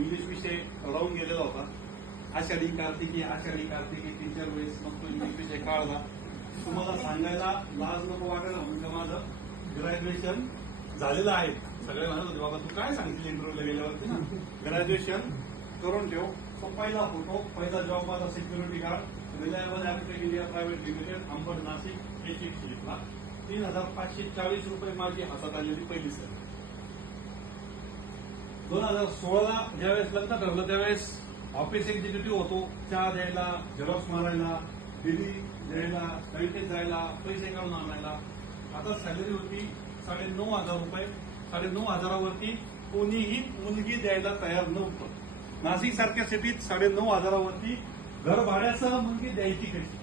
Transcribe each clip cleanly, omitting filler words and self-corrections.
English विषय राहून गेलेला होता. आषाढी कार्तिकी 3-4 वेळेस मग तो इंग्लिश विषय काढला. तुम्हाला सांगायला लाज नको वाटायला म्हणजे माझं ग्रॅज्युएशन झालेलं आहे. सगळे म्हणत होते बाबा तू काय सांगतील इंटरव्ह्यूला गेल्यावरती ना. ग्रॅज्युएशन करून ठेव. तो पहिला फोटो, पहिला जॉब माझा security guard reliable agrotech India private limited Ambad Nashik हे शिकला. 3,540 रुपये माझी हातात आलेली पहिली सर. 2016ला ज्यावेळेस लग्न ठरलं त्यावेळेस ऑफिस एक्झिक्युटिव्ह होतो. चहा द्यायला, झेरॉक्स मारायला, बिली द्यायला, बँकेत जायला, पैसे काढून आणायला. आता सॅलरी होती 9,500 रुपये. 9,500वरती कोणीही मुलगी द्यायला तयार नव्हतं. नाशिक सारख्या सिटीत 9,500वरती घर भाड्यासह मुलगी द्यायची कशी.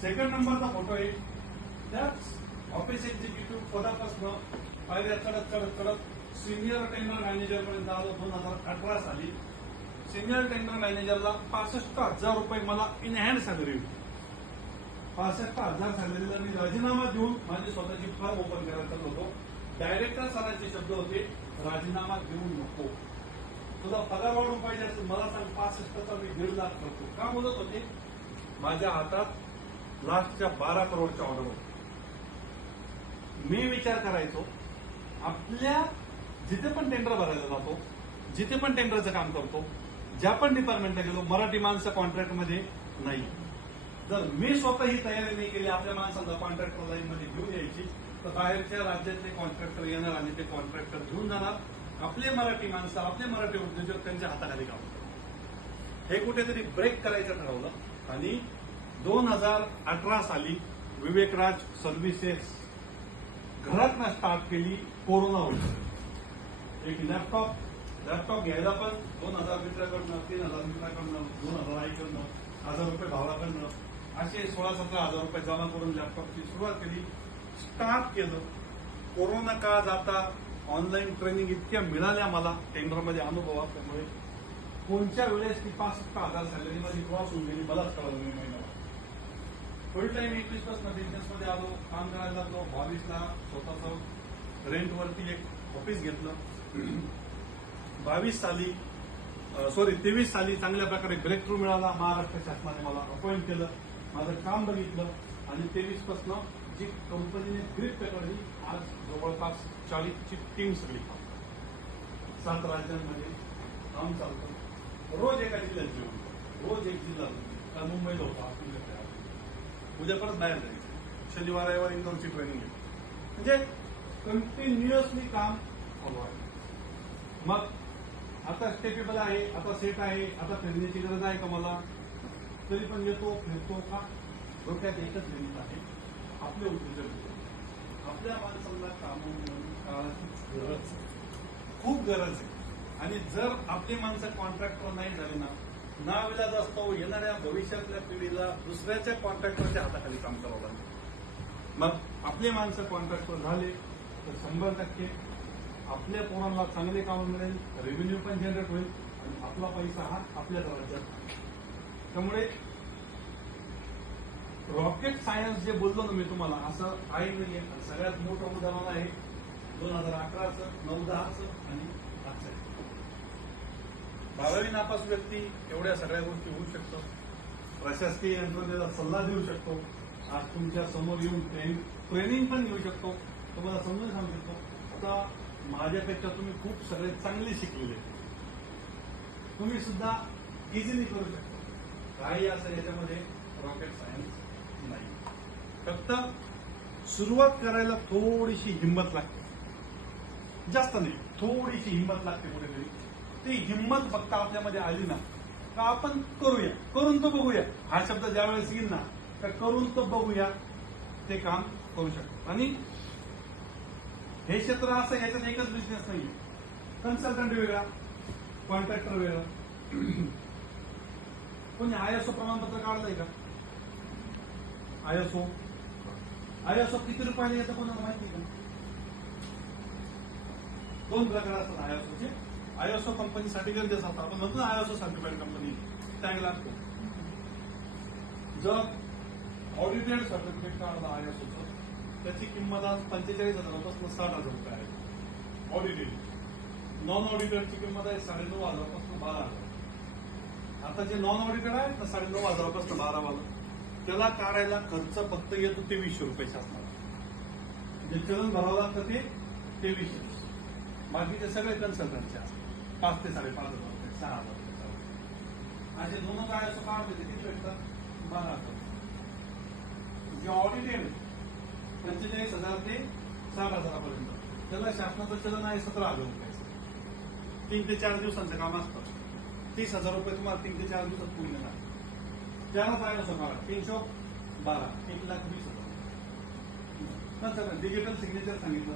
सेकंड नंबरचा फोटो आहे. त्याच ऑफिस एक्झिक्युटिव्ह पदापासून पायऱ्या चढत सिनियर टेंडर मॅनेजर पर्यंत आलो. 2018 साली सिनियर टेंडर मॅनेजरला 65,000 रुपये मला इन हँड सॅलरी होती. 65,000 सॅलरीला मी राजीनामा देऊन माझी स्वतःची फर्म ओपन करायचा होतो. डायरेक्टर सरांचे शब्द होते राजीनामा देऊ नको, तुझा पगार वाढून पाहिजे असेल मला सांग. 65चा मी 1.5 लाख करतो. का बोलत होते? माझ्या हातात लास्टच्या 12 करोडच्या ऑर्डर होते. मी विचार करायचो आपल्या जिथे पण टेंडर भरायला जातो, जिथे पण टेंडरचं काम करतो, ज्या पण डिपार्टमेंटला गेलो, मराठी माणसं कॉन्ट्रॅक्टमध्ये नाही. जर मी स्वतः ही तयारी नाही केली आपल्या माणसांना कॉन्ट्रॅक्टर लाईनमध्ये घेऊन यायची तर बाहेरच्या राज्यातले कॉन्ट्रॅक्टर येणार आणि ते कॉन्ट्रॅक्टर घेऊन जाणार. आपले मराठी माणसं, आपले मराठी उद्योजक त्यांच्या हाताखाली काम करतात. हे कुठेतरी ब्रेक करायचं ठरवलं आणि 2018 साली विवेकराज सर्व्हिसेस घरातनं स्टार्ट केली. कोरोना होती. एक लॅपटॉप घ्यायला पण 2,000 मित्राकडनं, 3,000 मित्राकडनं, 2,000 आईकडनं, 1,000 रुपये भावाकडनं, असे 16-17 रुपये जमा करून लॅपटॉपची सुरुवात केली. स्टार्ट केलं. कोरोना काळ जाता ऑनलाईन ट्रेनिंग इतक्या मिळाल्या मला टेंडरमध्ये अनुभव असल्यामुळे कोणत्या वेळेस ती 65,000 सॅलरी माझी क्रॉस होऊन गेली मलाच कळलं नाही. महिन्याला फुल टाइम 21 पासून बिझनेसमध्ये आलो, काम करायला लागलो. 22ला स्वतःच रेंटवरती एक ऑफिस घेतलं. 23 साली चांगल्या प्रकारे ब्रेक थ्रू मिळाला. महाराष्ट्र शासनाने मला अपॉइंट केलं, माझं काम बघितलं आणि 23 पासून जी कंपनीने ग्रीप पकडली आज जवळपास 40ची टीम सगळी काम 7 राज्यांमध्ये काम चालतं. रोज एका जिल्ह्यात जेवण, रोज एक जिल्हा. मुंबईला होता, उद्या परत बाहेर जायचं. शनिवार रविवार इंदोरची ट्रेनिंग घेतली. म्हणजे कंटिन्युअसली काम चालू आहे. मग आता स्टेपेबल आहे, आता सेट आहे, आता फिरण्याची गरज आहे का मला? तरी पण येतो फिरतो का? डोक्यात एकच लिमिट आहे, आपले उद्योजक, आपल्या माणसांना कामाची गरज, खूप गरज आहे. आणि जर आपली माणसं कॉन्ट्रॅक्टर नाही झाली ना, नाविलाज असतो येणाऱ्या भविष्यातल्या पिढीला दुसऱ्याच्या कॉन्ट्रॅक्टरच्या हाताखाली काम करावं लागेल. मग आपले माणसं कॉन्ट्रॅक्टर झाले तर 100% आपल्या पोरांना चांगले काम मिळेल, रेव्हेन्यू पण जनरेट होईल आणि आपला पैसा हा आपल्या राज्यात. त्यामुळे रॉकेट सायन्स जे बोललो ना मी तुम्हाला, असं आहे नाहीये. सगळ्यात मोठं उदाहरण आहे 2011चं, 9-10चं आणि 8चं. 12वी नापास व्यक्ती एवढ्या सगळ्या गोष्टी होऊ शकतो. प्रशासकीय यंत्रणेला सल्ला देऊ शकतो. आज तुमच्या समोर येऊन ट्रेनिंग पण घेऊ शकतो, तुम्हाला समजून सांगू शकतो. आता माझ्यापेक्षा तुम्ही खूप सगळे चांगले शिकलेले, तुम्ही सुद्धा इझिली करू शकता. काही असं याच्यामध्ये रॉकेट सायन्स नाही. फक्त सुरुवात करायला थोडीशी हिंमत लागते, जास्त नाही, थोडीशी हिंमत लागते कुठेतरी. ती हिंमत फक्त आपल्यामध्ये आली ना का आपण करूया, करून तर बघूया. हा शब्द ज्यावेळेस येईल ना का करून तर बघूया, ते काम करू शकतो. आणि हे क्षेत्र असं, याच्यात एकच बिझनेस नाहीये. कन्सल्टंट वेगळा, कॉन्ट्रॅक्टर वेगळा. कोणी ISO प्रमाणपत्र काढलंय का? ISO किती रुपयाला येतं कोणाला माहिती का? 2 प्रकार असतात ISOचे. ISO कंपनीसाठी गरजेचं असतं. आपण म्हणतो ISO सर्टिफाईड कंपनी टॅग लागतो. जर ऑडिटेड सर्टिफिकेट काढला ISOचं, त्याची किंमत आज 45,000 पासून 60,000 रुपये आहे. ऑडिटेड नॉन ऑडिटरची किंमत आहे 9,500 पासून 12,000. आता जे नॉन ऑडिटर आहे ना 9,500 पासून 12,000, त्याला काढायला खर्च फक्त येतो 2300 रुपये शासनाला. जे चलन भरावं लागतं ते 2300. बाकीचे सगळे कन्सल्टंटचे असतात 5 ते 5,500 रुपये, 6,000 रुपये. असे दोन काय असं काढते ते किती भेटतात? 12,000. जे ऑडिटेड 45,000 ते 60,000 पर्यंत त्याला शासनाचं चलन आहे 17,000 रुपयाचं. 3 ते 4 दिवसांचं काम असतं. 30,000 रुपये तुम्हाला 3 ते 4 दिवसात पूर्ण मिळणार. त्याला काय असं बघा 312 1,20,000. नंतर डिजिटल सिग्नेचर सांगितलं.